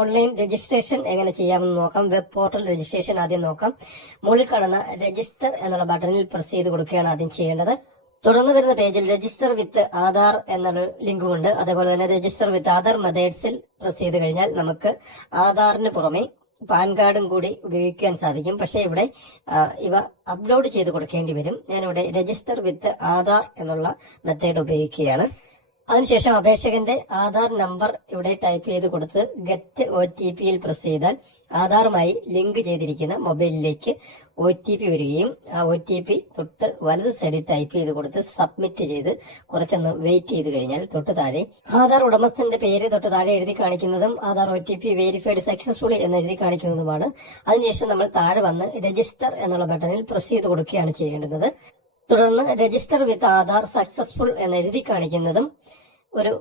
Online registration എങ്ങനെ ചെയ്യാമെന്ന് നോക്കാം. വെബ് പോർട്ടൽ രജിസ്ട്രേഷൻ ആദ്യം നോക്കാം. മുകളിൽ കാണുന്ന രജിസ്റ്റർ എന്നുള്ള ബട്ടണിൽ പ്രസ് ചെയ്ത് കൊടുക്കുകയാണ് ആദ്യം ചെയ്യേണ്ടത്. തുടർന്ന് വരുന്ന പേജിൽ രജിസ്റ്റർ വിത്ത് ആധാർ എന്നൊരു ലിങ്കുമുണ്ട് അതേപോലെ തന്നെ രജിസ്റ്റർ വിത്ത് ആധാർ മെത്തേഡ്സിൽ പ്രസ് ചെയ്ത് കഴിഞ്ഞാൽ നമുക്ക് ആധാറിന് പുറമെ പാൻ കാർഡും കൂടി ഉപയോഗിക്കാൻ സാധിക്കും. പക്ഷേ ഇവിടെ ഇവ അപ്ലോഡ് ചെയ്ത് കൊടുക്കേണ്ടി വരും. ഞാനിവിടെ രജിസ്റ്റർ വിത്ത് ആധാർ എന്നുള്ള മെത്തേഡ് ഉപയോഗിക്കുകയാണ്. അതിനുശേഷം അപേക്ഷകന്റെ ആധാർ നമ്പർ ഇവിടെ ടൈപ്പ് ചെയ്ത് കൊടുത്ത് ഗെറ്റ് ഒ ടി പിയിൽ പ്രസ് ചെയ്താൽ ആധാറുമായി ലിങ്ക് ചെയ്തിരിക്കുന്ന മൊബൈലിലേക്ക് ഒ ടി പി വരികയും ആ ഒ ടി പി തൊട്ട് വലത് സൈഡിൽ ടൈപ്പ് ചെയ്ത് കൊടുത്ത് സബ്മിറ്റ് ചെയ്ത് കുറച്ചൊന്ന് വെയിറ്റ് ചെയ്ത് കഴിഞ്ഞാൽ തൊട്ട് താഴെ ആധാർ ഉടമസ്ഥന്റെ പേര് തൊട്ട് താഴെ എഴുതി കാണിക്കുന്നതും Aadhaar O T P verified successfully എന്ന് എഴുതി കാണിക്കുന്നതുമാണ്. അതിനുശേഷം നമ്മൾ താഴെ വന്ന് രജിസ്റ്റർ എന്നുള്ള ബട്ടണിൽ പ്രസ് ചെയ്ത് കൊടുക്കുകയാണ് ചെയ്യേണ്ടത്. തുടർന്ന് രജിസ്റ്റർ വിത്ത് ആധാർ സക്സസ്ഫുൾ എന്ന് എഴുതി കാണിക്കുന്നതും ഒരു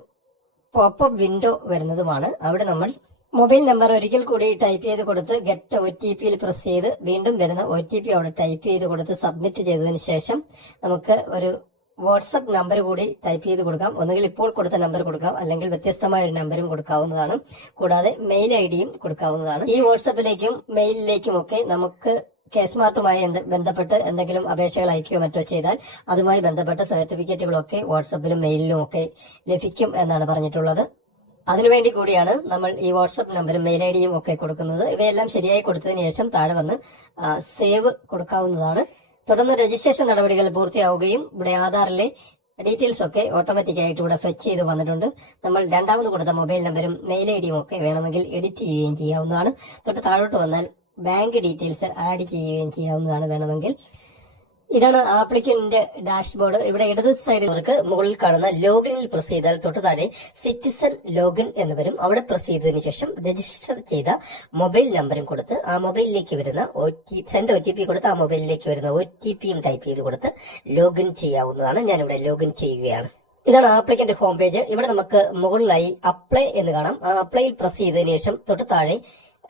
പോപ്പപ്പ് വിൻഡോ വരുന്നതുമാണ്. അവിടെ നമ്മൾ മൊബൈൽ നമ്പർ ഒരിക്കൽ കൂടി ടൈപ്പ് ചെയ്ത് കൊടുത്ത് ഗെറ്റ് ഒ ടി പിയിൽ പ്രസ് ചെയ്ത് വീണ്ടും വരുന്ന ഒ ടി പി അവിടെ ടൈപ്പ് ചെയ്ത് കൊടുത്ത് സബ്മിറ്റ് ചെയ്തതിന് ശേഷം നമുക്ക് ഒരു വാട്സപ്പ് നമ്പർ കൂടി ടൈപ്പ് ചെയ്ത് കൊടുക്കാം. ഒന്നുകിൽ ഇപ്പോൾ കൊടുത്ത നമ്പർ കൊടുക്കാം. അല്ലെങ്കിൽ വ്യത്യസ്തമായ ഒരു നമ്പറും കൊടുക്കാവുന്നതാണ്. കൂടാതെ മെയിൽ ഐ ഡിയും കൊടുക്കാവുന്നതാണ്. ഈ വാട്സപ്പിലേക്കും മെയിലിലേക്കും ഒക്കെ നമുക്ക് കെ സ്മാർട്ടുമായി ബന്ധപ്പെട്ട് എന്തെങ്കിലും അപേക്ഷകൾ അയക്കുകയോ മറ്റോ ചെയ്താൽ അതുമായി ബന്ധപ്പെട്ട സർട്ടിഫിക്കറ്റുകളൊക്കെ വാട്സപ്പിലും മെയിലിലും ഒക്കെ ലഭിക്കും എന്നാണ് പറഞ്ഞിട്ടുള്ളത്. അതിനുവേണ്ടി കൂടിയാണ് നമ്മൾ ഈ വാട്സപ്പ് നമ്പറും മെയിൽ ഐ ഡിയും ഒക്കെ കൊടുക്കുന്നത്. ഇവയെല്ലാം ശരിയായി കൊടുത്തതിന് ശേഷം താഴെ വന്ന് സേവ് കൊടുക്കാവുന്നതാണ്. തുടർന്ന് രജിസ്ട്രേഷൻ നടപടികൾ പൂർത്തിയാവുകയും ഇവിടെ ആധാറിലെ ഡീറ്റെയിൽസ് ഒക്കെ ഓട്ടോമാറ്റിക് ആയിട്ട് ഇവിടെ ഫെച്ച് ചെയ്ത് വന്നിട്ടുണ്ട്. നമ്മൾ രണ്ടാമത് കൊടുത്ത മൊബൈൽ നമ്പറും മെയിൽ ഐ ഡിയും ഒക്കെ വേണമെങ്കിൽ എഡിറ്റ് ചെയ്യുകയും ചെയ്യാവുന്നതാണ്. തൊട്ട് താഴോട്ട് വന്നാൽ ബാങ്ക് ഡീറ്റെയിൽസ് ആഡ് ചെയ്യുകയും ചെയ്യാവുന്നതാണ് വേണമെങ്കിൽ. ഇതാണ് ആപ്ലിക്കന്റിന്റെ ഡാഷ്ബോർഡ് ഇവിടെ ഇടത് സൈഡിൽ അവർക്ക് മുകളിൽ കാണുന്ന ലോഗിനിൽ പ്രസ് ചെയ്താൽ തൊട്ട് താഴെ സിറ്റിസൺ ലോഗിൻ എന്ന് വരും. അവിടെ പ്രസ് ചെയ്തതിനു ശേഷം രജിസ്റ്റർ ചെയ്ത മൊബൈൽ നമ്പറും കൊടുത്ത് ആ മൊബൈലിലേക്ക് വരുന്ന O T send O T P കൊടുത്ത് ആ മൊബൈലിലേക്ക് വരുന്ന ഒ ടി പിയും ടൈപ്പ് ചെയ്ത് കൊടുത്ത് ലോഗിൻ ചെയ്യാവുന്നതാണ്. ഞാനിവിടെ ലോഗിൻ ചെയ്യുകയാണ്. ഇതാണ് ആപ്ലിക്കന്റ് ഹോം പേജ് ഇവിടെ നമുക്ക് മുകളിലായി അപ്ലൈ എന്ന് കാണാം. ആ അപ്ലൈയിൽ പ്രസ് ചെയ്തതിനു ശേഷം തൊട്ട് താഴെ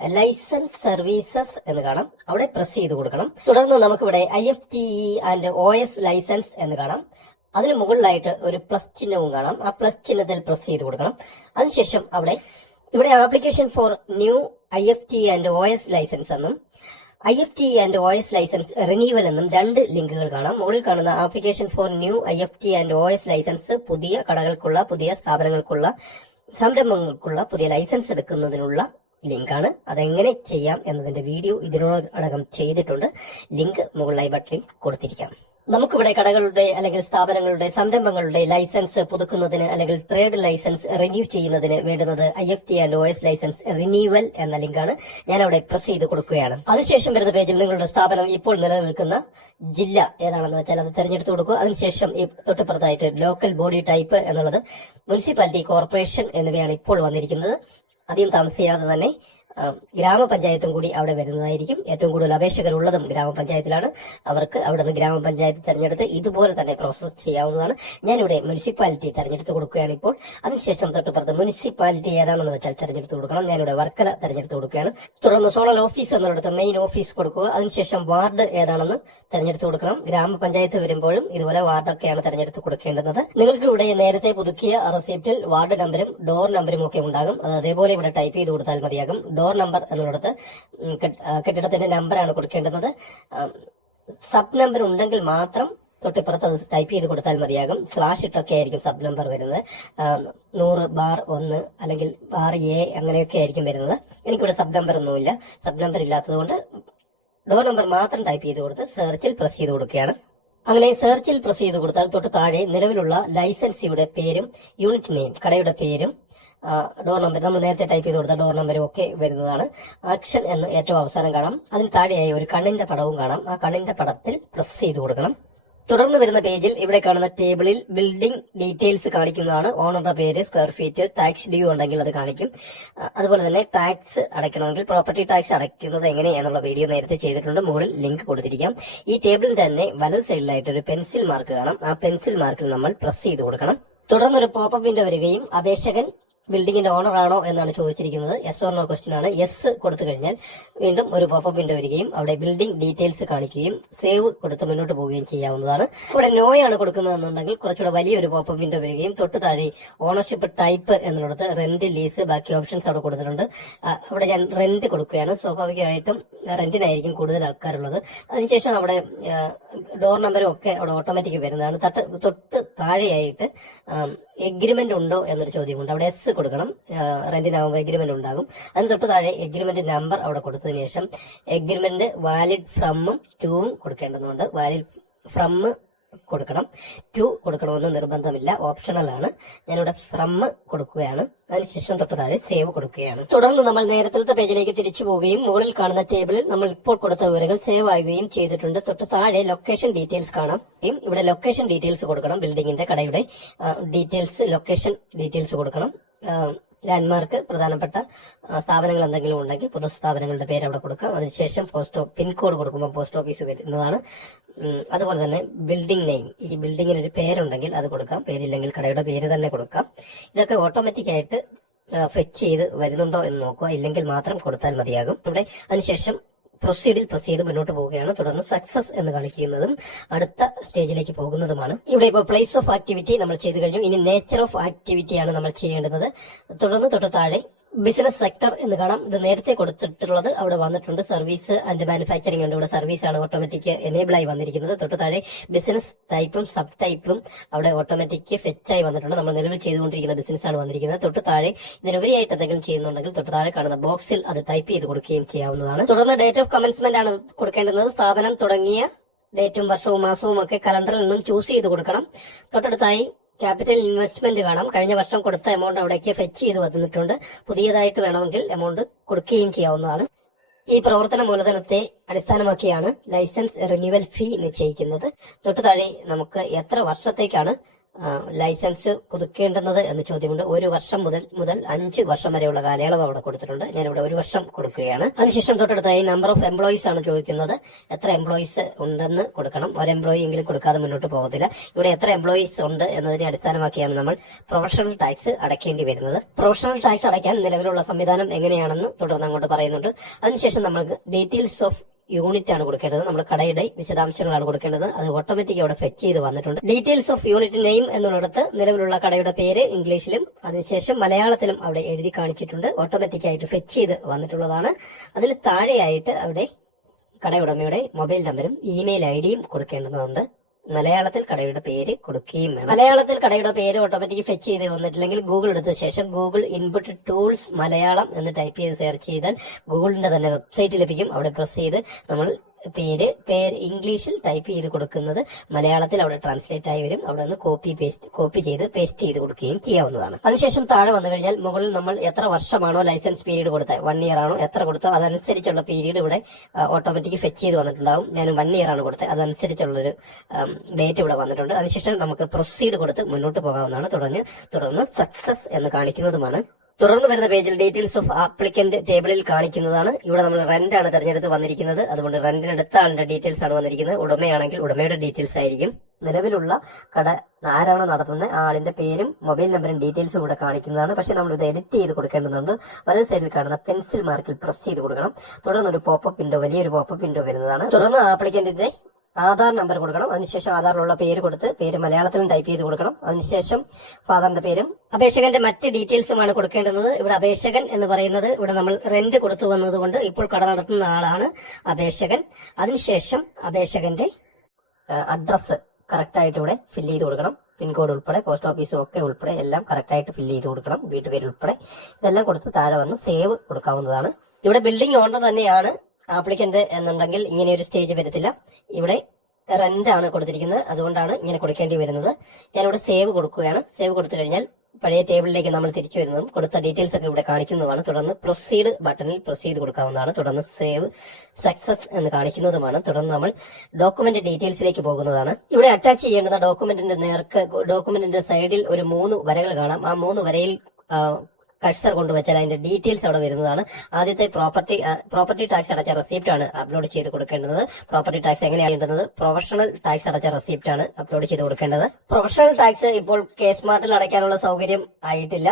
ലൈസൻസ് സർവീസസ് എന്ന് കാണാം. അവിടെ പ്രസ് ചെയ്ത് കൊടുക്കണം. തുടർന്ന് നമുക്കിവിടെ I F T E and O S license എന്ന് കാണാം. അതിന് മുകളിലായിട്ട് ഒരു പ്ലസ് ചിഹ്നവും കാണാം. ആ പ്ലസ് ചിഹ്നത്തിൽ പ്രസ് ചെയ്ത് കൊടുക്കണം. അതിനുശേഷം അവിടെ ഇവിടെ application for new I F T and O S license എന്നും I F T and O S license renewal എന്നും രണ്ട് ലിങ്കുകൾ കാണാം. മുകളിൽ കാണുന്ന application for new I F T and O S license പുതിയ കടകൾക്കുള്ള പുതിയ സ്ഥാപനങ്ങൾക്കുള്ള സംരംഭങ്ങൾക്കുള്ള പുതിയ ലൈസൻസ് എടുക്കുന്നതിനുള്ള ലിങ്കാണ്. അതെങ്ങനെ ചെയ്യാം എന്നതിന്റെ വീഡിയോ ഇതിനോടകം ചെയ്തിട്ടുണ്ട്. ലിങ്ക് മുകളിലായി ബട്ടണിൽ കൊടുത്തിരിക്കാം. നമുക്കിവിടെ കടകളുടെ അല്ലെങ്കിൽ സ്ഥാപനങ്ങളുടെ സംരംഭങ്ങളുടെ ലൈസൻസ് പുതുക്കുന്നതിന് അല്ലെങ്കിൽ ട്രേഡ് ലൈസൻസ് റിന്യൂ ചെയ്യുന്നതിന് വേണ്ടുന്നത് I F T and O S license renewal എന്ന ലിങ്കാണ്. ഞാൻ അവിടെ പ്രസ് ചെയ്ത് കൊടുക്കുകയാണ്. അതിനുശേഷം വരുന്ന പേജിൽ നിങ്ങളുടെ സ്ഥാപനം ഇപ്പോൾ നിലനിൽക്കുന്ന ജില്ല ഏതാണെന്ന് വെച്ചാൽ അത് തെരഞ്ഞെടുത്ത് കൊടുക്കുക. അതിനുശേഷം തൊട്ടുപുറത്തായിട്ട് ലോക്കൽ ബോഡി ടൈപ്പ് എന്നുള്ളത് മുനിസിപ്പാലിറ്റി കോർപ്പറേഷൻ എന്നിവയാണ് ഇപ്പോൾ വന്നിരിക്കുന്നത്. അധികം താമസിയാതെ തന്നെ ഗ്രാമപഞ്ചായത്തും കൂടി അവിടെ വരുന്നതായിരിക്കും. ഏറ്റവും കൂടുതൽ അപേക്ഷകർ ഉള്ളതും ഗ്രാമപഞ്ചായത്തിലാണ്. അവർക്ക് അവിടെ നിന്ന് ഗ്രാമപഞ്ചായത്ത് തെരഞ്ഞെടുത്ത് ഇതുപോലെ തന്നെ പ്രോസസ് ചെയ്യാവുന്നതാണ്. ഞാനിവിടെ മുനിസിപ്പാലിറ്റി തെരഞ്ഞെടുത്ത് കൊടുക്കുകയാണ് ഇപ്പോൾ. അതിനുശേഷം തൊട്ടുപുറത്ത് മുനിസിപ്പാലിറ്റി ഏതാണെന്ന് വെച്ചാൽ തെരഞ്ഞെടുത്ത് കൊടുക്കണം. ഞാനിവിടെ വർക്കല തെരഞ്ഞെടുത്ത് കൊടുക്കുകയാണ്. തുടർന്ന് സോണൽ ഓഫീസ് എന്നിടത്ത് മെയിൻ ഓഫീസ് കൊടുക്കുക. അതിനുശേഷം വാർഡ് ഏതാണെന്ന് തെരഞ്ഞെടുത്ത് കൊടുക്കണം. ഗ്രാമപഞ്ചായത്ത് വരുമ്പോഴും ഇതുപോലെ വാർഡൊക്കെയാണ് തെരഞ്ഞെടുത്ത് കൊടുക്കേണ്ടത് നിങ്ങൾക്ക് ഇവിടെ നേരത്തെ പുതുക്കിയ റെസിപ്റ്റിൽ വാർഡ് നമ്പരും ഡോർ നമ്പരും ഒക്കെ ഉണ്ടാകും. അത് അതേപോലെ ഇവിടെ ടൈപ്പ് ചെയ്ത് കൊടുത്താൽ മതിയാകും. ഡോർ നമ്പർ എന്ന് കൊടുത്ത് കെട്ട്- ആ, കെട്ടിടത്തിന്റെ നമ്പറാണ് കൊടുക്കേണ്ടത് സബ് നമ്പർ ഉണ്ടെങ്കിൽ മാത്രം തൊട്ടിപ്പുറത്ത് അത് ടൈപ്പ് ചെയ്ത് കൊടുത്താൽ മതിയാകും. സ്ലാഷ് ഇട്ടൊക്കെ ആയിരിക്കും സബ് നമ്പർ വരുന്നത്. നൂറ് ബാർ ഒന്ന് അല്ലെങ്കിൽ ബാർ എ അങ്ങനെയൊക്കെ ആയിരിക്കും വരുന്നത്. എനിക്കിവിടെ സബ് നമ്പർ ഒന്നുമില്ല. സബ് നമ്പർ ഇല്ലാത്തതുകൊണ്ട് ഡോർ നമ്പർ മാത്രം ടൈപ്പ് ചെയ്ത് കൊടുത്ത് സെർച്ചിൽ പ്രസ് ചെയ്ത് കൊടുക്കുകയാണ്. അങ്ങനെ സെർച്ചിൽ പ്രസ് ചെയ്ത് കൊടുത്താൽ തൊട്ട് താഴെ നിലവിലുള്ള ലൈസൻസിയുടെ പേരും യൂണിറ്റ് നെയിം കടയുടെ പേരും ഡോർ നമ്പർ നമ്മൾ നേരത്തെ ടൈപ്പ് ചെയ്ത് കൊടുത്ത ഡോർ നമ്പരും ഒക്കെ വരുന്നതാണ്. ആക്ഷൻ എന്ന് ഏറ്റവും അവസാനം കാണാം. അതിന് താഴെയായി ഒരു കണ്ണിന്റെ പടവും കാണാം. ആ കണ്ണിന്റെ പടത്തിൽ പ്രസ് ചെയ്ത് കൊടുക്കണം. തുടർന്ന് വരുന്ന പേജിൽ ഇവിടെ കാണുന്ന ടേബിളിൽ ബിൽഡിംഗ് ഡീറ്റെയിൽസ് കാണിക്കുന്നതാണ്. ഓണറുടെ പേര് സ്ക്വയർ ഫീറ്റ് ടാക്സ് ഡ്യൂ ഉണ്ടെങ്കിൽ അത് കാണിക്കും. അതുപോലെ തന്നെ ടാക്സ് അടയ്ക്കണമെങ്കിൽ പ്രോപ്പർട്ടി ടാക്സ് അടയ്ക്കുന്നത് എങ്ങനെ എന്നുള്ള വീഡിയോ നേരത്തെ ചെയ്തിട്ടുണ്ട്. മുകളിൽ ലിങ്ക് കൊടുത്തിരിക്കാം. ഈ ടേബിളിൽ തന്നെ വലത് സൈഡിലായിട്ട് ഒരു പെൻസിൽ മാർക്ക് കാണാം. ആ പെൻസിൽ മാർക്കിൽ നമ്മൾ പ്രസ് ചെയ്ത് കൊടുക്കണം. തുടർന്ന് ഒരു പോപ്പപ്പ് വിൻഡോ വരികയും അപേക്ഷകൻ ബിൽഡിങ്ങിന്റെ ഓണർ ആണോ എന്നാണ് ചോദിച്ചിരിക്കുന്നത്. യെസ് ഓർ നോ ക്വസ്റ്റ്യൻ ആണ്. യെസ് കൊടുത്തു കഴിഞ്ഞാൽ വീണ്ടും ഒരു പോപ്പപ്പ് വിൻഡോ വരികയും അവിടെ ബിൽഡിംഗ് ഡീറ്റെയിൽസ് കാണിക്കുകയും സേവ് കൊടുത്ത് മുന്നോട്ട് പോവുകയും ചെയ്യാവുന്നതാണ്. ഇവിടെ നോയാണ് കൊടുക്കുന്നതെന്നുണ്ടെങ്കിൽ കുറച്ചുകൂടെ വലിയൊരു പോപ്പപ്പ് വിൻഡോ വരികയും തൊട്ട് താഴെ ഓണർഷിപ്പ് ടൈപ്പ് എന്നുള്ളത് റെന്റ് ലീസ് ബാക്കി ഓപ്ഷൻസ് അവിടെ കൊടുത്തിട്ടുണ്ട്. അവിടെ ഞാൻ റെന്റ് കൊടുക്കുകയാണ്. സ്വാഭാവികമായിട്ടും റെന്റിനായിരിക്കും കൂടുതൽ ആൾക്കാരുള്ളത്. അതിനുശേഷം അവിടെ ഡോർ നമ്പറും ഒക്കെ അവിടെ ഓട്ടോമാറ്റിക് വരുന്നതാണ്. തട്ട് തൊട്ട് താഴെയായിട്ട് എഗ്രിമെന്റ് ഉണ്ടോ എന്നൊരു ചോദ്യമുണ്ട്. അവിടെ എസ് കൊടുക്കണം. റെന്റിനാവുമ്പോൾ എഗ്രിമെന്റ് ഉണ്ടാകും. അതിന് തൊട്ട് താഴെ എഗ്രിമെന്റ് നമ്പർ അവിടെ കൊടുത്തതിന് ശേഷം എഗ്രിമെന്റ് വാലിഡ് ഫ്രമും ടൂവും കൊടുക്കേണ്ടതുണ്ട്. വാലിഡ് ഫ്രം കൊടുക്കണം. ടു കൊടുക്കണമെന്ന് നിർബന്ധമില്ല. ഓപ്ഷണൽ ആണ്. ഞാനിവിടെ ഫ്രം കൊടുക്കുകയാണ്. അതിനുശേഷം തൊട്ട് താഴെ സേവ് കൊടുക്കുകയാണ്. തുടർന്ന് നമ്മൾ നേരത്തെ പേജിലേക്ക് തിരിച്ചു പോവുകയും മുകളിൽ കാണുന്ന ടേബിളിൽ നമ്മൾ ഇപ്പോൾ കൊടുത്ത വിവരങ്ങൾ സേവ് ആകുകയും ചെയ്തിട്ടുണ്ട്. തൊട്ട് താഴെ ലൊക്കേഷൻ ഡീറ്റെയിൽസ് കാണാം. ഇവിടെ ലൊക്കേഷൻ ഡീറ്റെയിൽസ് കൊടുക്കണം. ബിൽഡിങ്ങിന്റെ കടയുടെ ഡീറ്റെയിൽസ് ലൊക്കേഷൻ ഡീറ്റെയിൽസ് കൊടുക്കണം. ലാൻഡ്മാർക്ക് പ്രധാനപ്പെട്ട സ്ഥാപനങ്ങൾ എന്തെങ്കിലും ഉണ്ടെങ്കിൽ പൊതു സ്ഥാപനങ്ങളുടെ പേര് അവിടെ കൊടുക്കാം. അതിനുശേഷം പോസ്റ്റ് പിൻകോഡ് കൊടുക്കുമ്പോൾ പോസ്റ്റ് ഓഫീസ് വരുന്നതാണ് അതുപോലെ തന്നെ ബിൽഡിംഗ് നെയിം. ഈ ബിൽഡിങ്ങിന് ഒരു പേരുണ്ടെങ്കിൽ അത് കൊടുക്കാം. പേരില്ലെങ്കിൽ കടയുടെ പേര് തന്നെ കൊടുക്കാം. ഇതൊക്കെ ഓട്ടോമാറ്റിക് ആയിട്ട് ഫെച്ച് ചെയ്ത് വരുന്നുണ്ടോ എന്ന് നോക്കുക. ഇല്ലെങ്കിൽ മാത്രം കൊടുത്താൽ മതിയാകും. ഇവിടെ അതിനുശേഷം പ്രൊസീഡിൽ പ്രസ് ചെയ്ത് മുന്നോട്ട് പോവുകയാണ്. തുടർന്ന് സക്സസ് എന്ന് കാണിക്കുന്നതും അടുത്ത സ്റ്റേജിലേക്ക് പോകുന്നതുമാണ്. ഇവിടെ ഇപ്പോൾ പ്ലേസ് ഓഫ് ആക്ടിവിറ്റി നമ്മൾ ചെയ്തു കഴിഞ്ഞു. ഇനി നേച്ചർ ഓഫ് ആക്ടിവിറ്റിയാണ് നമ്മൾ ചെയ്യേണ്ടത്. തുടർന്ന് തൊട്ട് താഴെ ബിസിനസ് സെക്ടർ എന്ന് കാണാം. ഇത് നേരത്തെ കൊടുത്തിട്ടുള്ളത് അവിടെ വന്നിട്ടുണ്ട്. സർവീസ് ആൻഡ് മാനുഫാക്ചറിംഗ് ഉണ്ട്. ഇവിടെ സർവീസ് ആണ് ഓട്ടോമാറ്റിക് എനേബിൾ ആയി വന്നിരിക്കുന്നത്. തൊട്ട് താഴെ ബിസിനസ് ടൈപ്പും സബ് ടൈപ്പും അവിടെ ഓട്ടോമാറ്റിക് ഫെച്ച് ആയി വന്നിട്ടുണ്ട്. നമ്മൾ നിലവിൽ ചെയ്തുകൊണ്ടിരിക്കുന്ന ബിസിനസ് ആണ് വന്നിരിക്കുന്നത്. തൊട്ട് താഴെ ഇതിനുപരിയായിട്ട് എന്തെങ്കിലും ചെയ്യുന്നുണ്ടെങ്കിൽ തൊട്ട് താഴെ കാണുന്ന ബോക്സിൽ അത് ടൈപ്പ് ചെയ്ത് കൊടുക്കുകയും ചെയ്യാവുന്നതാണ്. തുടർന്ന് ഡേറ്റ് ഓഫ് കമൻസ്മെന്റ് ആണ് കൊടുക്കേണ്ടുന്നത്. സ്ഥാപനം തുടങ്ങിയ ഡേറ്റും വർഷവും മാസവും ഒക്കെ കലണ്ടറിൽ നിന്നും ചൂസ് ചെയ്ത് കൊടുക്കണം. തൊട്ടടുത്തായി ക്യാപിറ്റൽ ഇൻവെസ്റ്റ്മെന്റ് കാണാം. കഴിഞ്ഞ വർഷം കൊടുത്ത എമൗണ്ട് അവിടേക്ക് ഫെച്ച് ചെയ്ത് വന്നിട്ടുണ്ട്. പുതിയതായിട്ട് വേണമെങ്കിൽ എമൗണ്ട് കൊടുക്കുകയും ചെയ്യാവുന്നതാണ്. ഈ പ്രവർത്തന മൂലധനത്തെ അടിസ്ഥാനമാക്കിയാണ് ലൈസൻസ് റിന്യൂവൽ ഫീ നിശ്ചയിക്കുന്നത്. തൊട്ടു താഴെ നമുക്ക് എത്ര വർഷത്തേക്കാണ് ലൈസൻസ് പുതുക്കേണ്ടുന്നത് എന്ന ചോദ്യമുണ്ട്. ഒരു വർഷം മുതൽ മുതൽ അഞ്ച് വർഷം വരെയുള്ള കാലയളവ് അവിടെ കൊടുത്തിട്ടുണ്ട്. ഞാനിവിടെ ഒരു വർഷം കൊടുക്കുകയാണ്. അതിനുശേഷം തൊട്ടടുത്തായി നമ്പർ ഓഫ് എംപ്ലോയീസ് ആണ് ചോദിക്കുന്നത്. എത്ര എംപ്ലോയീസ് ഉണ്ടെന്ന് കൊടുക്കണം. ഒരു എംപ്ലോയി എങ്കിലും കൊടുക്കാതെ മുന്നോട്ട് പോകത്തില്ല. ഇവിടെ എത്ര എംപ്ലോയീസ് ഉണ്ട് എന്നതിനെ അടിസ്ഥാനമാക്കിയാണ് നമ്മൾ പ്രൊഫഷണൽ ടാക്സ് അടയ്ക്കേണ്ടി വരുന്നത്. പ്രൊഫഷണൽ ടാക്സ് അടയ്ക്കാൻ നിലവിലുള്ള സംവിധാനം എങ്ങനെയാണെന്ന് തുടർന്ന് അങ്ങോട്ട് പറയുന്നുണ്ട്. അതിനുശേഷം നമ്മൾക്ക് ഡീറ്റെയിൽസ് ഓഫ് യൂണിറ്റ് ആണ് കൊടുക്കേണ്ടത്. നമ്മൾ കടയുടെ വിശദാംശങ്ങളാണ് കൊടുക്കേണ്ടത്. അത് ഓട്ടോമാറ്റിക് അവിടെ ഫെച്ച് ചെയ്ത് വന്നിട്ടുണ്ട്. ഡീറ്റെയിൽസ് ഓഫ് യൂണിറ്റ് നെയിം എന്നുള്ളിടത്ത് നിലവിലുള്ള കടയുടെ പേര് ഇംഗ്ലീഷിലും അതിനുശേഷം മലയാളത്തിലും അവിടെ എഴുതി കാണിച്ചിട്ടുണ്ട്. ഓട്ടോമാറ്റിക് ആയിട്ട് ഫെച്ച് ചെയ്ത് വന്നിട്ടുള്ളതാണ്. അതിന് താഴെയായിട്ട് അവിടെ കടയുടമയുടെ മൊബൈൽ നമ്പറും ഇമെയിൽ ഐ ഡിയും കൊടുക്കേണ്ടതുണ്ട്. മലയാളത്തിൽ കടയുടെ പേര് കൊടുക്കുകയും വേണം. മലയാളത്തിൽ കടയുടെ പേര് ഓട്ടോമാറ്റിക് ഫെച്ച് ചെയ്ത് വന്നിട്ടില്ലെങ്കിൽ ഗൂഗിൾ എടുത്ത ശേഷം ഗൂഗിൾ ഇൻപുട്ട് ടൂൾസ് മലയാളം എന്ന് ടൈപ്പ് ചെയ്ത് സെർച്ച് ചെയ്താൽ ഗൂഗിളിന്റെ തന്നെ വെബ്സൈറ്റ് ലഭിക്കും. അവിടെ പ്രസ് ചെയ്ത് നമ്മൾ പേര് പേര് ഇംഗ്ലീഷിൽ ടൈപ്പ് ചെയ്ത് കൊടുക്കുന്നത് മലയാളത്തിൽ അവിടെ ട്രാൻസ്ലേറ്റ് ആയി വരും. അവിടെ നിന്ന് കോപ്പി പേസ്റ്റ് കോപ്പി ചെയ്ത് പേസ്റ്റ് ചെയ്ത് കൊടുക്കുകയും ചെയ്യാവുന്നതാണ്. അതിനുശേഷം താഴെ വന്നു കഴിഞ്ഞാൽ മുകളിൽ നമ്മൾ എത്ര വർഷമാണോ ലൈസൻസ് പീരീഡ് കൊടുത്തത്? വൺ ഇയർ ആണോ എത്ര കൊടുത്തോ അതനുസരിച്ചുള്ള പീരീഡ് ഇവിടെ ഓട്ടോമാറ്റിക് ഫെച്ച് ചെയ്ത് വന്നിട്ടുണ്ടാവും. ഞാൻ വൺ ഇയർ ആണ് കൊടുത്തത്. അതനുസരിച്ചുള്ളൊരു ഡേറ്റ് ഇവിടെ വന്നിട്ടുണ്ട്. അതിനുശേഷം നമുക്ക് പ്രൊസീഡ് കൊടുത്ത് മുന്നോട്ട് പോകാവുന്നതാണ്. തുടർന്ന് തുടർന്ന് സക്സസ് എന്ന് കാണിക്കുന്നതുമാണ് തുടർന്ന് വരുന്ന പേജിൽ ഡീറ്റെയിൽസ് ഓഫ് ആപ്ലിക്കന്റ് ടേബിളിൽ കാണിക്കുന്നതാണ്. ഇവിടെ നമ്മൾ റെന്റ് ആണ് തിരഞ്ഞെടുത്ത് വന്നിരിക്കുന്നത്. അതുകൊണ്ട് റെന്റിനടുത്ത ആളുടെ ഡീറ്റെയിൽസ് ആണ് വന്നിരിക്കുന്നത്. ഉടമയാണെങ്കിൽ ഉടമയുടെ ഡീറ്റെയിൽസ് ആയിരിക്കും. നിലവിലുള്ള കട ആരാണോ നടത്തുന്നത് ആ ആളിന്റെ പേരും മൊബൈൽ നമ്പറും ഡീറ്റെയിൽസും ഇവിടെ കാണിക്കുന്നതാണ്. പക്ഷെ നമ്മൾ ഇത് എഡിറ്റ് ചെയ്ത് കൊടുക്കേണ്ടതുണ്ട്. വലത് സൈഡിൽ കാണുന്ന പെൻസിൽ മാർക്കിൽ പ്രസ് ചെയ്ത് കൊടുക്കണം. തുടർന്ന് ഒരു പോപ്പപ്പ് വിൻഡോ വലിയൊരു പോപ്പപ്പ് വിൻഡോ വരുന്നതാണ്. തുടർന്ന് ആപ്ലിക്കന്റിന്റെ ആധാർ നമ്പർ കൊടുക്കണം. അതിനുശേഷം ആധാറിലുള്ള പേര് കൊടുത്ത് പേര് മലയാളത്തിലും ടൈപ്പ് ചെയ്ത് കൊടുക്കണം. അതിനുശേഷം ഫാദറിന്റെ പേരും. അപേക്ഷകന്റെ മറ്റ് ഡീറ്റെയിൽസുമാണ് കൊടുക്കേണ്ടുന്നത്. ഇവിടെ അപേക്ഷകൻ എന്ന് പറയുന്നത് ഇവിടെ നമ്മൾ റെന്റ് കൊടുത്തു വന്നതുകൊണ്ട് ഇപ്പോൾ കട നടത്തുന്ന ആളാണ് അപേക്ഷകൻ. അതിനുശേഷം അപേക്ഷകന്റെ അഡ്രസ്സ് കറക്റ്റായിട്ട് ഇവിടെ ഫില്ല് ചെയ്ത് കൊടുക്കണം. പിൻകോഡ് ഉൾപ്പെടെ പോസ്റ്റ് ഓഫീസും ഒക്കെ ഉൾപ്പെടെ എല്ലാം കറക്റ്റായിട്ട് ഫില്ല് ചെയ്ത് കൊടുക്കണം. വീട്ടുപേര് ഉൾപ്പെടെ. ഇതെല്ലാം കൊടുത്ത് താഴെ വന്ന് സേവ് കൊടുക്കാവുന്നതാണ്. ഇവിടെ ബിൽഡിംഗ് ഓണർ തന്നെയാണ് ആപ്ലിക്കന്റ് എന്നുണ്ടെങ്കിൽ ഇങ്ങനെ ഒരു സ്റ്റേജ് വരത്തില്ല. ഇവിടെ റെന്റ് ആണ് കൊടുത്തിരിക്കുന്നത്. അതുകൊണ്ടാണ് ഇങ്ങനെ കൊടുക്കേണ്ടി വരുന്നത്. ഞാനിവിടെ സേവ് കൊടുക്കുകയാണ്. സേവ് കൊടുത്തു കഴിഞ്ഞാൽ പഴയ ടേബിളിലേക്ക് നമ്മൾ തിരിച്ചു വരുന്നതും കൊടുത്ത ഡീറ്റെയിൽസ് ഒക്കെ ഇവിടെ കാണിക്കുന്നതുമാണ്. തുടർന്ന് പ്രൊസീഡ് ബട്ടണിൽ പ്രൊസീഡ് കൊടുക്കാവുന്നതാണ്. തുടർന്ന് സേവ് സക്സസ് എന്ന് കാണിക്കുന്നതുമാണ്. തുടർന്ന് നമ്മൾ ഡോക്യുമെന്റ് ഡീറ്റെയിൽസിലേക്ക് പോകുന്നതാണ്. ഇവിടെ അറ്റാച്ച് ചെയ്യേണ്ടുന്ന ഡോക്യുമെന്റിന്റെ നേർക്ക് ഡോക്യുമെന്റിന്റെ സൈഡിൽ ഒരു മൂന്ന് വരകൾ കാണാം. ആ മൂന്ന് വരയിൽ കഴ്സർ കൊണ്ടുവച്ചാൽ അതിന്റെ ഡീറ്റെയിൽസ് അവിടെ വരുന്നതാണ്. ആദ്യത്തെ പ്രോപ്പർട്ടി പ്രോപ്പർട്ടി ടാക്സ് അടച്ച റെസിപ്റ്റ് ആണ് അപ്ലോഡ് ചെയ്ത് കൊടുക്കേണ്ടത്. പ്രോപ്പർട്ടി ടാക്സ് എങ്ങനെയാണ് ചെയ്യേണ്ടത് പ്രൊഫഷണൽ ടാക്സ് അടച്ച റെസിപ്റ്റ് ആണ് അപ്ലോഡ് ചെയ്ത് കൊടുക്കേണ്ടത്. പ്രൊഫഷണൽ ടാക്സ് ഇപ്പോൾ കെ സ്മാർട്ടിൽ അടയ്ക്കാനുള്ള സൗകര്യം ആയിട്ടില്ല.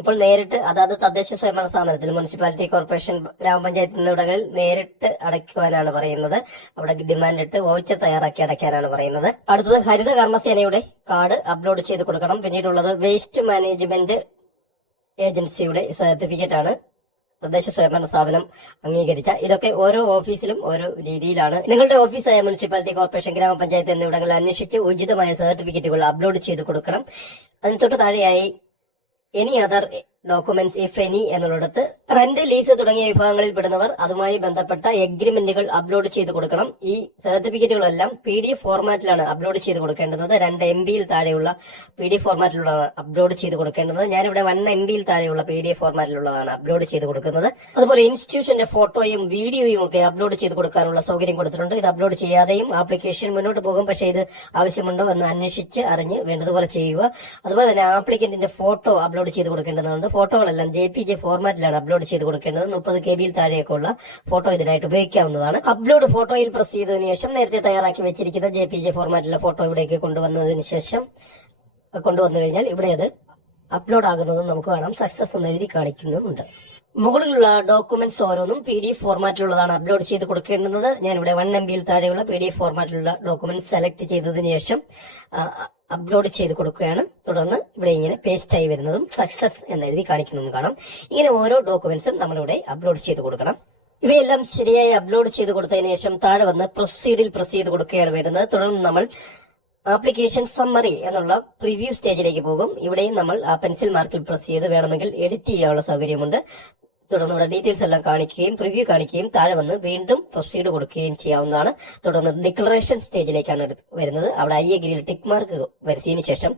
ഇപ്പോൾ നേരിട്ട് അതാത് തദ്ദേശ സ്വയംഭരണ സ്ഥാപനത്തിൽ മുനിസിപ്പാലിറ്റി കോർപ്പറേഷൻ ഗ്രാമപഞ്ചായത്ത് എന്നിവിടങ്ങളിൽ നേരിട്ട് അടയ്ക്കുവാനാണ് പറയുന്നത്. അവിടെ ഡിമാൻഡ് ഇട്ട് വോച്ചർ തയ്യാറാക്കി അടയ്ക്കാനാണ് പറയുന്നത്. അടുത്തത് ഹരിത കർമ്മസേനയുടെ കാർഡ് അപ്ലോഡ് ചെയ്ത് കൊടുക്കണം. പിന്നീടുള്ളത് വേസ്റ്റ് മാനേജ്മെന്റ് ഏജൻസിയുടെ സർട്ടിഫിക്കറ്റ് ആണ് തദ്ദേശ സ്വയംഭരണ സ്ഥാപനം അംഗീകരിച്ച. ഇതൊക്കെ ഓരോ ഓഫീസിലും ഓരോ രീതിയിലാണ്. നിങ്ങളുടെ ഓഫീസായ മുനിസിപ്പാലിറ്റി കോർപ്പറേഷൻ ഗ്രാമപഞ്ചായത്ത് എന്നിവിടങ്ങളിൽ അന്വേഷിച്ച് ഉചിതമായ സർട്ടിഫിക്കറ്റുകൾ അപ്ലോഡ് ചെയ്ത് കൊടുക്കണം. അതിന് തൊട്ട് താഴെയായി any other documents if any എന്നുള്ളിടത്ത് റെന്റ് ലീസ് തുടങ്ങിയ വിഭാഗങ്ങളിൽ പെടുന്നവർ അതുമായി ബന്ധപ്പെട്ട എഗ്രിമെന്റുകൾ അപ്ലോഡ് ചെയ്ത് കൊടുക്കണം. ഈ സർട്ടിഫിക്കറ്റുകളെല്ലാം പി ഡി എഫ് ഫോർമാറ്റിലാണ് അപ്ലോഡ് ചെയ്ത് കൊടുക്കേണ്ടത്. രണ്ട് എം ബിയിൽ താഴെയുള്ള പി ഡി എഫ് ഫോർമാറ്റിലുള്ളതാണ് അപ്ലോഡ് ചെയ്ത് കൊടുക്കേണ്ടത്. ഞാനിവിടെ വൺ എം ബിയിൽ താഴെയുള്ള പി ഡി എഫ് ഫോർമാറ്റിലുള്ളതാണ് അപ്ലോഡ് ചെയ്ത് കൊടുക്കുന്നത്. അതുപോലെ ഇൻസ്റ്റിറ്റ്യൂഷന്റെ ഫോട്ടോയും വീഡിയോയും ഒക്കെ അപ്ലോഡ് ചെയ്ത് കൊടുക്കാനുള്ള സൗകര്യം കൊടുത്തിട്ടുണ്ട്. ഇത് അപ്ലോഡ് ചെയ്യാതെയും ആപ്ലിക്കേഷൻ മുന്നോട്ട് പോകും. പക്ഷേ ഇത് ആവശ്യമുണ്ടോ എന്ന് അന്വേഷിച്ച് അറിഞ്ഞ് വേണ്ടതുപോലെ ചെയ്യുക. അതുപോലെ തന്നെ ആപ്ലിക്കന്റിന്റെ ഫോട്ടോ അപ്ലോഡ് ചെയ്ത് കൊടുക്കേണ്ടതുണ്ട്. ഫോട്ടോകളെല്ലാം ജെ പി ജെ ഫോർമാറ്റിലാണ് അപ്ലോഡ് ചെയ്ത് കൊടുക്കേണ്ടത്. മുപ്പത് കെ ബിയിൽ താഴെയൊക്കെ ഉള്ള ഫോട്ടോ ഇതിനായിട്ട് ഉപയോഗിക്കാവുന്നതാണ്. അപ്ലോഡ് ഫോട്ടോയിൽ പ്രസ് ചെയ്തതിനു ശേഷം നേരത്തെ തയ്യാറാക്കി വെച്ചിരിക്കുന്ന ജെ പി ജെ ഫോർമാറ്റിലെ ഫോട്ടോ ഇവിടേക്ക് കൊണ്ടുവന്നതിന് ശേഷം കൊണ്ടുവന്നു കഴിഞ്ഞാൽ ഇവിടെ അത് അപ്ലോഡ് ആകുന്നതും നമുക്ക് കാണാം. സക്സസ് എന്ന് എഴുതി കാണിക്കുന്നുമുണ്ട്. മുകളിലുള്ള ഡോക്യുമെന്റ്സ് ഓരോന്നും പി ഡി എഫ് ഫോർമാറ്റിലുള്ളതാണ് അപ്ലോഡ് ചെയ്ത് കൊടുക്കേണ്ടുന്നത്. ഞാനിവിടെ വൺ എം ബിയിൽ താഴെയുള്ള പി ഡി എഫ് ഫോർമാറ്റിലുള്ള ഡോക്യുമെന്റ് സെലക്ട് ചെയ്തതിനു ശേഷം അപ്ലോഡ് ചെയ്ത് കൊടുക്കുകയാണ്. തുടർന്ന് ഇവിടെ ഇങ്ങനെ പേസ്റ്റ് ആയി വരുന്നതും സക്സസ് എന്ന് എഴുതി കാണിക്കുന്നതും കാണാം. ഇങ്ങനെ ഓരോ ഡോക്യുമെന്റ്സും നമ്മളിവിടെ അപ്ലോഡ് ചെയ്ത് കൊടുക്കണം. ഇവയെല്ലാം ശരിയായി അപ്ലോഡ് ചെയ്ത് കൊടുത്തതിന് ശേഷം താഴെ വന്ന് പ്രൊസീഡിൽ പ്രസ് ചെയ്ത് കൊടുക്കുകയാണ് വേണ്ടത്. തുടർന്ന് നമ്മൾ ആപ്ലിക്കേഷൻ സമ്മറി എന്നുള്ള പ്രിവ്യൂ സ്റ്റേജിലേക്ക് പോകും. ഇവിടെയും നമ്മൾ ആ പെൻസിൽ മാർക്കിൽ പ്രസ് ചെയ്ത് വേണമെങ്കിൽ എഡിറ്റ് ചെയ്യാനുള്ള സൗകര്യമുണ്ട്. തുടർന്ന് ഡീറ്റെയിൽസ് എല്ലാം കാണിക്കുകയും പ്രിവ്യൂ കാണിക്കുകയും താഴെ വന്ന് വീണ്ടും പ്രൊസീഡ് കൊടുക്കുകയും ചെയ്യാവുന്നതാണ്. തുടർന്ന് ഡിക്ലറേഷൻ സ്റ്റേജിലേക്കാണ് വരുന്നത്. അവിടെ ഐ എഗ്രിയിൽ ടിക്ക് മാർക്ക് വരുത്തിയതിനു ശേഷം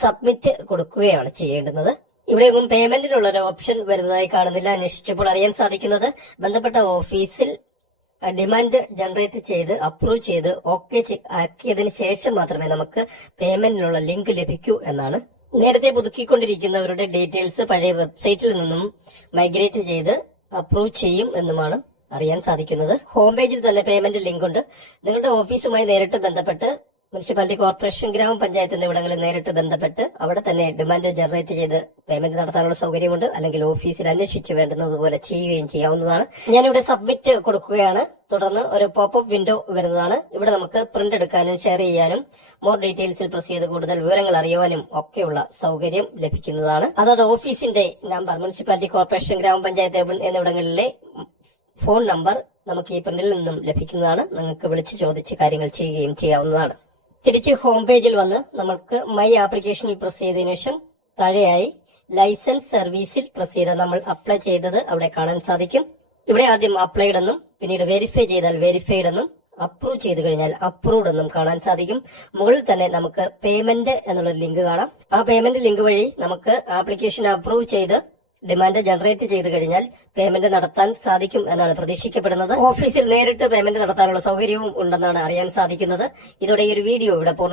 സബ്മിറ്റ് കൊടുക്കുകയാണ് ചെയ്യേണ്ടുന്നത്. ഇവിടെ ഒന്നും പേയ്മെന്റിനുള്ള ഒരു ഓപ്ഷൻ വരുന്നതായി കാണുന്നില്ല. അന്വേഷിച്ചപ്പോൾ അറിയാൻ സാധിക്കുന്നത് ബന്ധപ്പെട്ട ഓഫീസിൽ ഡിമാൻഡ് ജനറേറ്റ് ചെയ്ത് അപ്രൂവ് ചെയ്ത് ഓക്കെ ആക്കിയതിന് ശേഷം മാത്രമേ നമുക്ക് പേയ്മെന്റിനുള്ള ലിങ്ക് ലഭിക്കൂ എന്നാണ്. നേരത്തെ പുതുക്കിക്കൊണ്ടിരിക്കുന്നവരുടെ ഡീറ്റെയിൽസ് പഴയ വെബ്സൈറ്റിൽ നിന്നും മൈഗ്രേറ്റ് ചെയ്ത് അപ്രൂവ് ചെയ്യും എന്നുമാണ് അറിയാൻ സാധിക്കുന്നത്. ഹോം പേജിൽ തന്നെ പേയ്മെന്റ് ലിങ്ക് ഉണ്ട്. നിങ്ങളുടെ ഓഫീസുമായി നേരിട്ട് ബന്ധപ്പെട്ട് മുനിസിപ്പാലിറ്റി കോർപ്പറേഷൻ ഗ്രാമപഞ്ചായത്ത് എന്നിവിടങ്ങളിൽ നേരിട്ട് ബന്ധപ്പെട്ട് അവിടെ തന്നെ ഡിമാൻഡ് ജനറേറ്റ് ചെയ്ത് പേയ്മെന്റ് നടത്താനുള്ള സൗകര്യമുണ്ട്. അല്ലെങ്കിൽ ഓഫീസിൽ അന്വേഷിച്ച് വേണ്ടുന്നതുപോലെ ചെയ്യുകയും ചെയ്യാവുന്നതാണ്. ഞാനിവിടെ സബ്മിറ്റ് കൊടുക്കുകയാണ്. തുടർന്ന് ഒരു പോപ്പപ്പ് വിൻഡോ വരുന്നതാണ്. ഇവിടെ നമുക്ക് പ്രിന്റ് എടുക്കാനും ഷെയർ ചെയ്യാനും മോർ ഡീറ്റെയിൽസിൽ പ്രസ് ചെയ്ത് കൂടുതൽ വിവരങ്ങൾ അറിയുവാനും ഒക്കെയുള്ള സൗകര്യം ലഭിക്കുന്നതാണ്. അതായത് ഓഫീസിന്റെ നമ്പർ മുനിസിപ്പാലിറ്റി കോർപ്പറേഷൻ ഗ്രാമപഞ്ചായത്ത് എന്നിവിടങ്ങളിലെ ഫോൺ നമ്പർ നമുക്ക് ഈ പ്രിന്റിൽ നിന്നും ലഭിക്കുന്നതാണ്. നിങ്ങൾക്ക് വിളിച്ചു ചോദിച്ച് കാര്യങ്ങൾ ചെയ്യുകയും ചെയ്യാവുന്നതാണ്. തിരിച്ച് ഹോം പേജിൽ വന്ന് നമുക്ക് മൈ ആപ്ലിക്കേഷനിൽ പ്രസ് ചെയ്തതിനു ശേഷം താഴെയായി ലൈസൻസ് സർവീസിൽ പ്രസ് ചെയ്ത നമ്മൾ അപ്ലൈ ചെയ്തത് അവിടെ കാണാൻ സാധിക്കും. ഇവിടെ ആദ്യം അപ്ലൈഡ് എന്നും പിന്നീട് വെരിഫൈ ചെയ്താൽ വെരിഫൈഡ് എന്നും അപ്രൂവ് ചെയ്ത് കഴിഞ്ഞാൽ അപ്രൂവ്ഡ് എന്നും കാണാൻ സാധിക്കും. മുകളിൽ തന്നെ നമുക്ക് പേയ്മെന്റ് എന്നുള്ള ലിങ്ക് കാണാം. ആ പേയ്മെന്റ് ലിങ്ക് വഴി നമുക്ക് ആപ്ലിക്കേഷൻ അപ്രൂവ് ചെയ്ത് ഡിമാൻഡ് ജനറേറ്റ് ചെയ്ത് കഴിഞ്ഞാൽ പേയ്മെന്റ് നടത്താൻ സാധിക്കും എന്നാണ് പ്രതീക്ഷിക്കപ്പെടുന്നത്. ഓഫീസിൽ നേരിട്ട് പേയ്മെന്റ് നടത്താനുള്ള സൗകര്യവും ഉണ്ടെന്നാണ് അറിയാൻ സാധിക്കുന്നത്. ഇതോടെ ഈ ഒരു വീഡിയോ ഇവിടെ